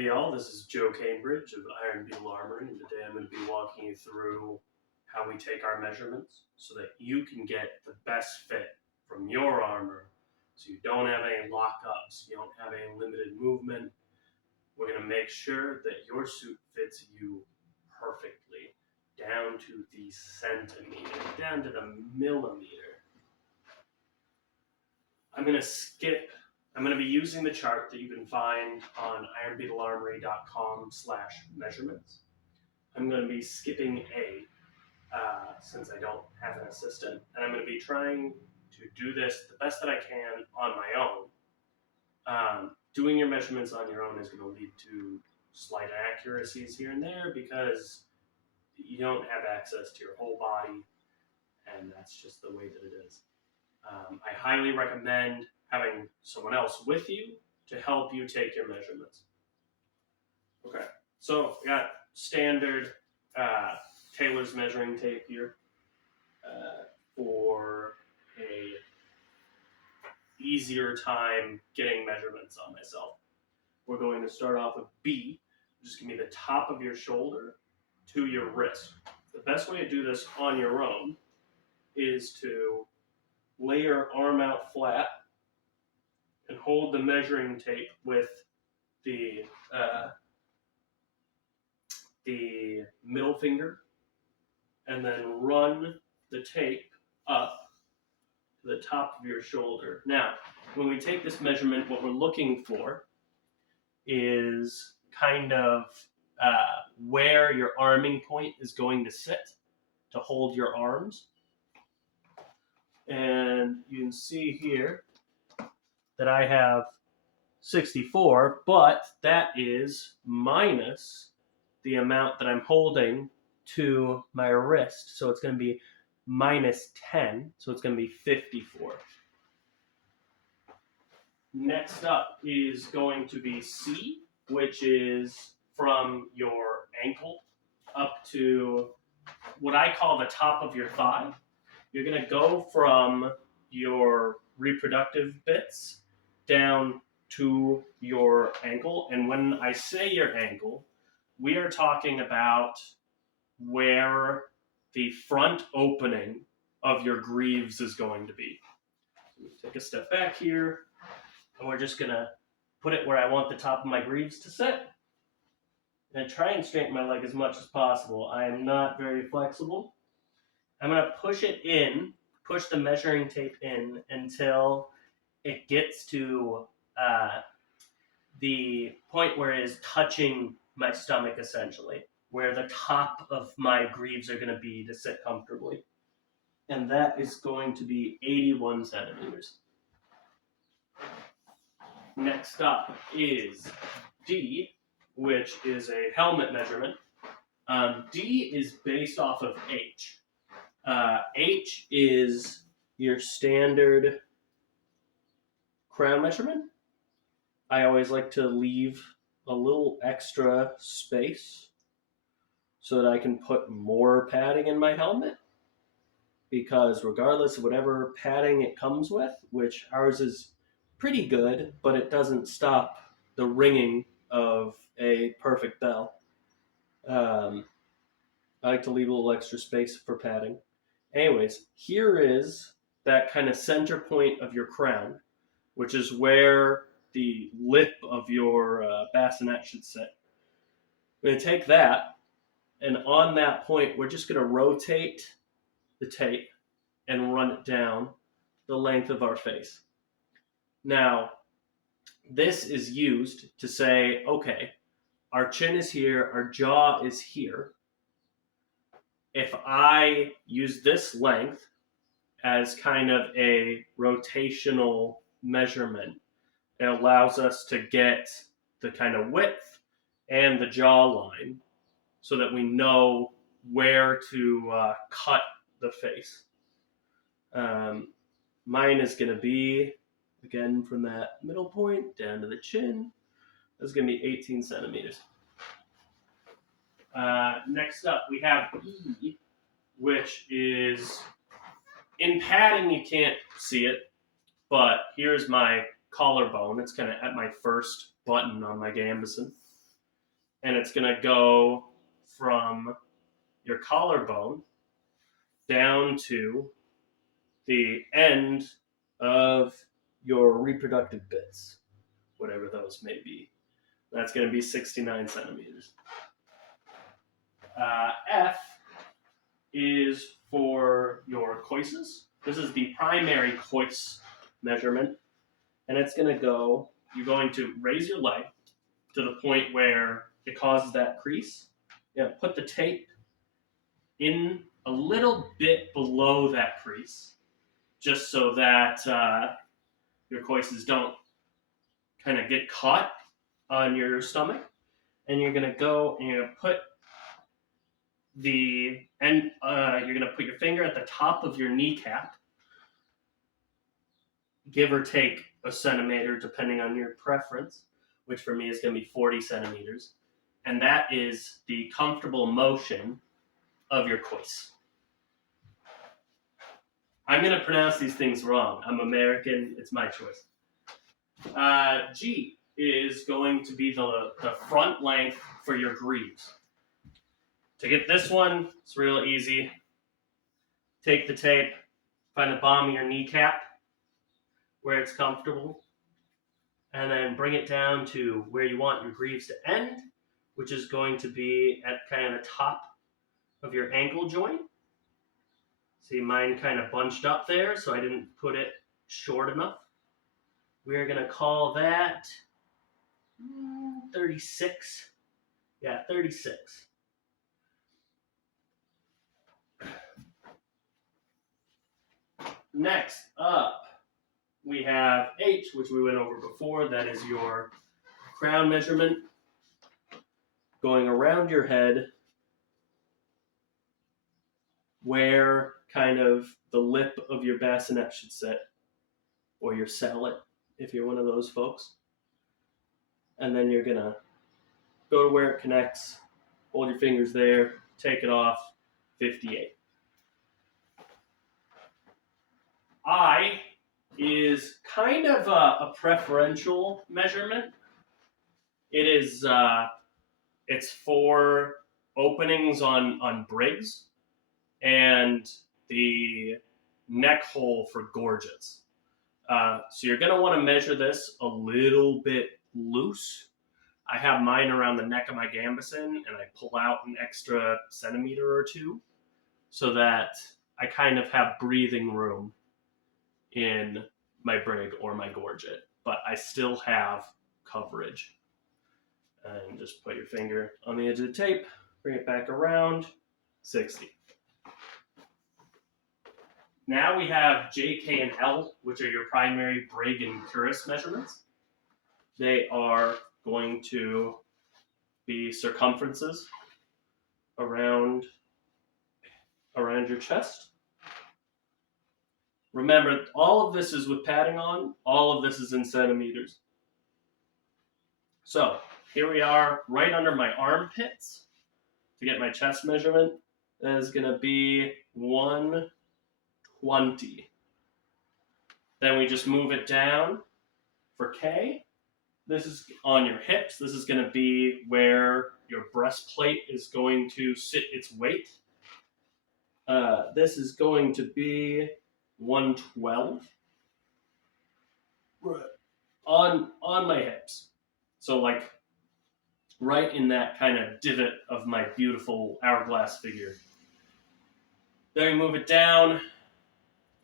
Hey y'all, this is Joe Cambridge of Iron Beetle Armory, and today I'm going to be walking you through how we take our measurements so that you can get the best fit from your armor so you don't have any lockups, you don't have any limited movement. We're going to make sure that your suit fits you perfectly, down to the centimeter, down to the millimeter. I'm going to be using the chart that you can find on ironbeetlearmory.com/measurements. I'm going to be skipping A since I don't have an assistant, and I'm going to be trying to do this the best that I can on my own. Doing your measurements on your own is going to lead to slight inaccuracies here and there because you don't have access to your whole body, and that's just the way that it is. I highly recommend having someone else with you to help you take your measurements. Okay, so we got standard Taylor's measuring tape here for a easier time getting measurements on myself. We're going to start off with B, which is going to be the top of your shoulder to your wrist. The best way to do this on your own is to lay your arm out flat and hold the measuring tape with the middle finger, and then run the tape up to the top of your shoulder. Now, when we take this measurement, what we're looking for is kind of where your arming point is going to sit to hold your arms. And you can see here that I have 64, but that is minus the amount that I'm holding to my wrist. So it's going to be minus 10, so it's going to be 54. Next up is going to be C, which is from your ankle up to what I call the top of your thigh. You're going to go from your reproductive bits down to your ankle. And when I say your ankle, we are talking about where the front opening of your greaves is going to be. Take a step back here, and we're just going to put it where I want the top of my greaves to sit. And try and straighten my leg as much as possible. I am not very flexible. I'm going to push it in, push the measuring tape in until it gets to the point where it is touching my stomach, essentially, where the top of my greaves are going to be to sit comfortably. And that is going to be 81 centimeters. Next up is D, which is a helmet measurement. D is based off of H. H is your standard crown measurement. I always like to leave a little extra space so that I can put more padding in my helmet, because regardless of whatever padding it comes with, which ours is pretty good, but it doesn't stop the ringing of a perfect bell. I like to leave a little extra space for padding. Anyways, here is that kind of center point of your crown, which is where the lip of your bassinet should sit. We're going to take that, and on that point, we're just going to rotate the tape and run it down the length of our face. Now, this is used to say, okay, our chin is here, our jaw is here. If I use this length as kind of a rotational measurement, it allows us to get the kind of width and the jawline so that we know where to cut the face. Mine is going to be, again, from that middle point down to the chin. That's going to be 18 centimeters. Next up, we have E, which is, in padding, you can't see it, but here's my collarbone. It's kind of at my first button on my gambeson. and it's going to go from your collarbone down to the end of your reproductive bits, whatever those may be. That's going to be 69 centimeters. F is for your coices. This is the primary coice measurement, and it's going to go, you're going to raise your leg to the point where it causes that crease. Put the tape in a little bit below that crease, just so that your coices don't kind of get caught on your stomach. And you're going to go and you're going to put you're going to put your finger at the top of your kneecap, give or take a centimeter depending on your preference, which for me is going to be 40 centimeters. And that is the comfortable motion of your coice. I'm going to pronounce these things wrong. I'm American. It's my choice. G is going to be the front length for your greaves. To get this one, it's real easy. Take the tape, find the bottom of your kneecap where it's comfortable, and then bring it down to where you want your greaves to end, which is going to be at kind of the top of your ankle joint. See, mine kind of bunched up there, so I didn't put it short enough. We're going to call that 36. Yeah, 36. Next up, we have H, which we went over before. That is your crown measurement. Going around your head, where kind of the lip of your bassinet should sit, or your sallet, if you're one of those folks. And then you're going to go to where it connects, hold your fingers there, take it off, 58. I is kind of a preferential measurement. It is, it's for openings on brigs and the neck hole for gorgets. So you're going to want to measure this a little bit loose. I have mine around the neck of my gambeson, and I pull out an extra centimeter or two so that I kind of have breathing room in my brig or my gorget, but I still have coverage. And just put your finger on the edge of the tape, bring it back around, 60. Now we have J, K, and L, which are your primary brig and cuirass measurements. They are going to be circumferences around your chest. Remember, all of this is with padding on. All of this is in centimeters. So here we are right under my armpits. To get my chest measurement, that is going to be 120. Then we just move it down for K. This is on your hips. This is going to be where your breastplate is going to sit its weight. This is going to be 112 on my hips. So like right in that kind of divot of my beautiful hourglass figure. Then we move it down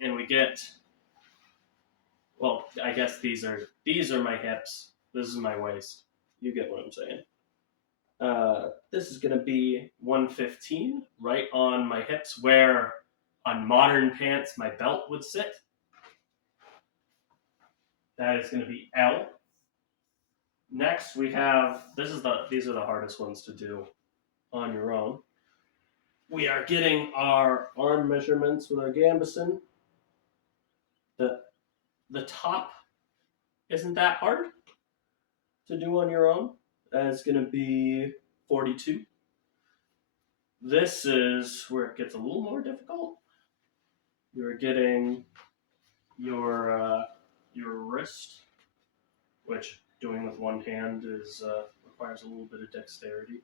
and we get, well, I guess these are my hips. This is my waist. You get what I'm saying. This is going to be 115 right on my hips, where on modern pants my belt would sit. That is going to be L. Next we have, these are the hardest ones to do on your own. We are getting our arm measurements with our gambeson. The top isn't that hard to do on your own. That's going to be 42. This is where it gets a little more difficult. You're getting your wrist, which doing with one hand is requires a little bit of dexterity.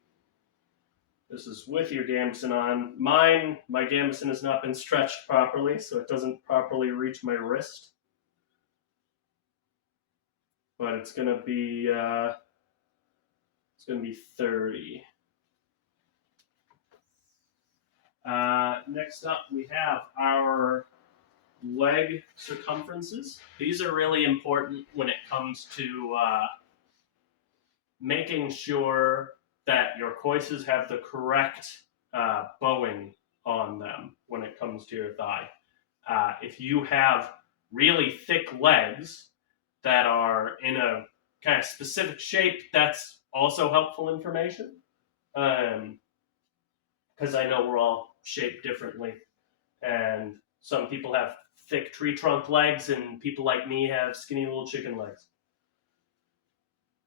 This is with your gambeson on. My gambeson has not been stretched properly, so it doesn't properly reach my wrist. But it's gonna be 30. Next up, we have our leg circumferences. These are really important when it comes to making sure that your courses have the correct bowing on them when it comes to your thigh. If you have really thick legs that are in a kind of specific shape, that's also helpful information. Because I know we're all shaped differently. And some people have thick tree trunk legs, and people like me have skinny little chicken legs.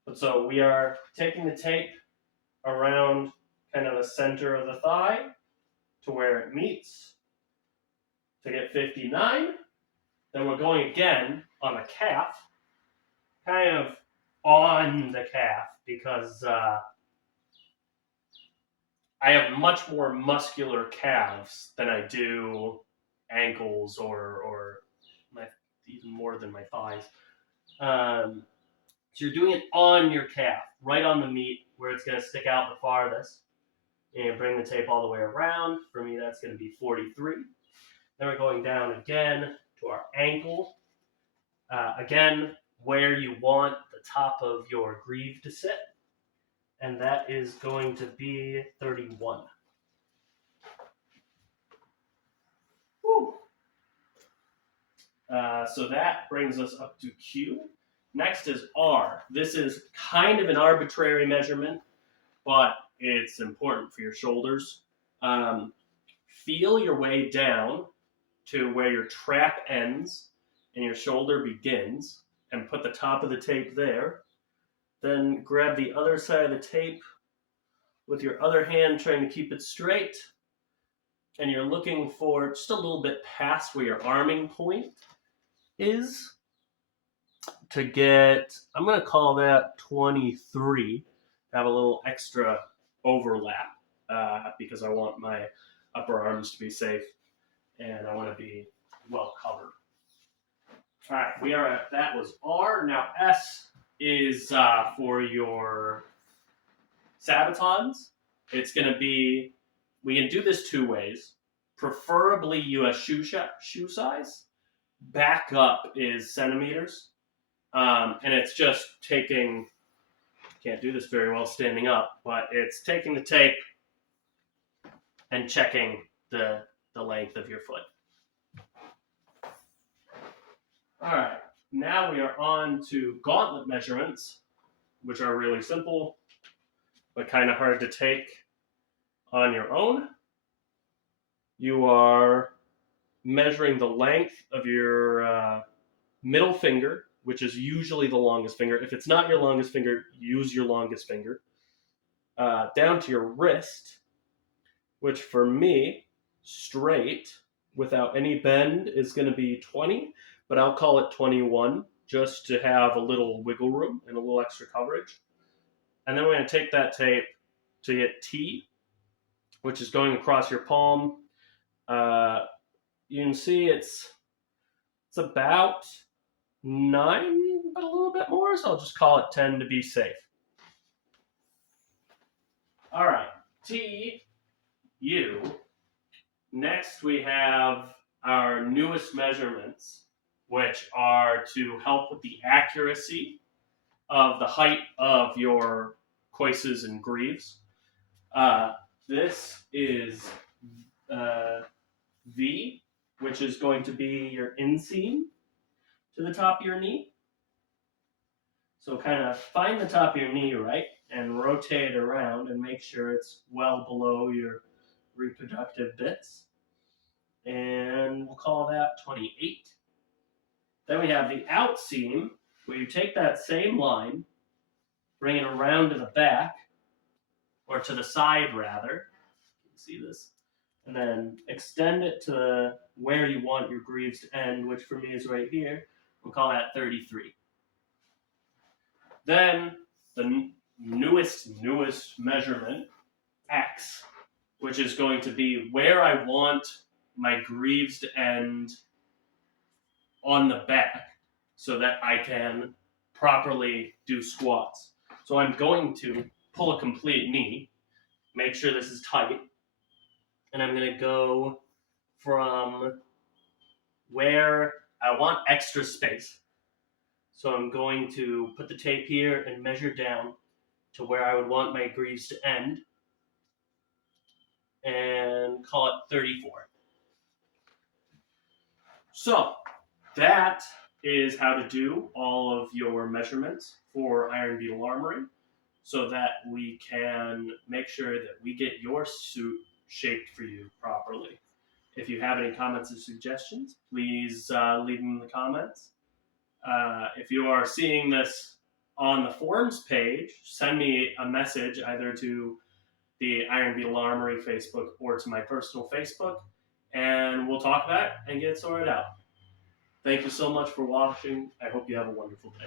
But so we are taking the tape around kind of the center of the thigh to where it meets to get 59. Then we're going again on the calf, kind of on the calf, because I have much more muscular calves than I do ankles or even more than my thighs. So you're doing it on your calf, right on the meat where it's going to stick out the farthest. And bring the tape all the way around. For me, that's going to be 43. Then we're going down again to our ankle. Again, where you want the top of your greave to sit. And that is going to be 31. Woo. So that brings us up to Q. Next is R. This is kind of an arbitrary measurement, but it's important for your shoulders. Feel your way down to where your trap ends and your shoulder begins, and put the top of the tape there. Then grab the other side of the tape with your other hand, trying to keep it straight. And you're looking for just a little bit past where your arming point is to get, I'm going to call that 23. Have a little extra overlap because I want my upper arms to be safe and I want to be well covered. All right, we are at, that was R. Now S is for your sabatons. It's going to be, we can do this two ways. Preferably US shoe size. Back up is centimeters. And it's just taking, can't do this very well standing up, but it's taking the tape and checking the length of your foot. All right, now we are on to gauntlet measurements, which are really simple, but kind of hard to take on your own. You are measuring the length of your middle finger, which is usually the longest finger. If it's not your longest finger, use your longest finger. Down to your wrist, which for me, straight, without any bend, is going to be 20, but I'll call it 21, just to have a little wiggle room and a little extra coverage. And then we're going to take that tape to get T, which is going across your palm. You can see it's about 9, but a little bit more, so I'll just call it 10 to be safe. All right, T, U. Next we have our newest measurements, which are to help with the accuracy of the height of your courses and greaves. This is V, which is going to be your inseam to the top of your knee. So kind of find the top of your knee, right, and rotate it around and make sure it's well below your reproductive bits. And we'll call that 28. Then we have the outseam, where you take that same line, bring it around to the back, or to the side rather. You can see this. And then extend it to where you want your greaves to end, which for me is right here. We'll call that 33. Then newest measurement, X, which is going to be where I want my greaves to end on the back so that I can properly do squats. So I'm going to pull a complete knee, make sure this is tight, and I'm going to go from where I want extra space. So I'm going to put the tape here and measure down to where I would want my greaves to end and call it 34. So that is how to do all of your measurements for Iron Beetle Armory so that we can make sure that we get your suit shaped for you properly. If you have any comments or suggestions, please leave them in the comments. If you are seeing this on the forums page, send me a message either to the Iron Beetle Armory Facebook or to my personal Facebook, and we'll talk about it and get it sorted out. Thank you so much for watching. I hope you have a wonderful day.